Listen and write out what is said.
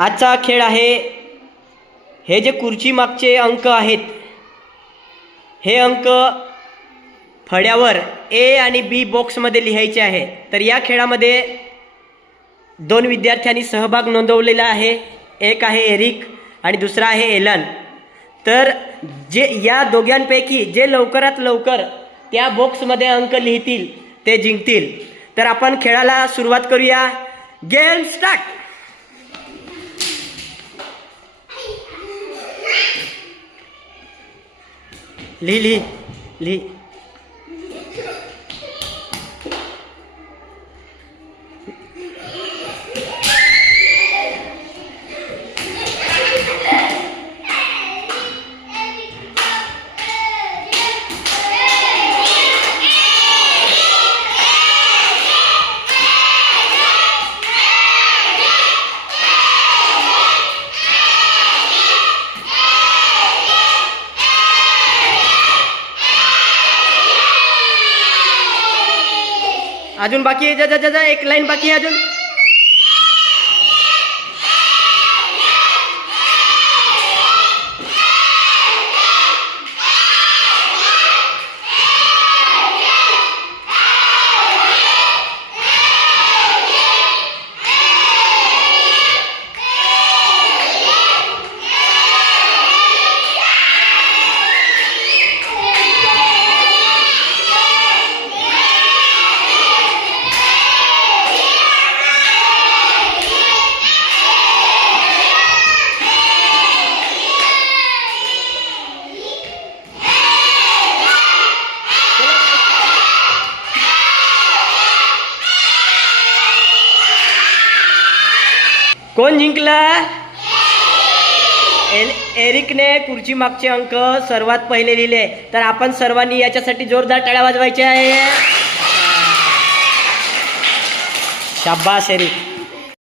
आजचा खेळ आहे. हे जे खुर्ची मागचे अंक आहेत हे अंक फड्यावर ए आणि बी बॉक्समध्ये लिहायचे आहे. तर या खेळामध्ये दोन विद्यार्थ्यांनी सहभाग नोंदवलेला आहे. एक आहे एरिक आणि दुसरा आहे एलन. तर जे या दोघांपैकी जे लवकरात लवकर त्या बॉक्समध्ये अंक लिहितील ते जिंकतील. तर आपण खेळाला सुरुवात करूया. गेम स्टार्ट Lily, अजून बाकी आहे? जा जा जा जा एक लाईन बाकी आहे अजून. कोण जिंकलं? एल एरिकने खुर्ची मागचे अंक सर्वात पहिले लिहिले. तर आपण सर्वांनी याच्यासाठी जोरदार टाळ्या वाजवायच्या आहे. शाबास एरिक.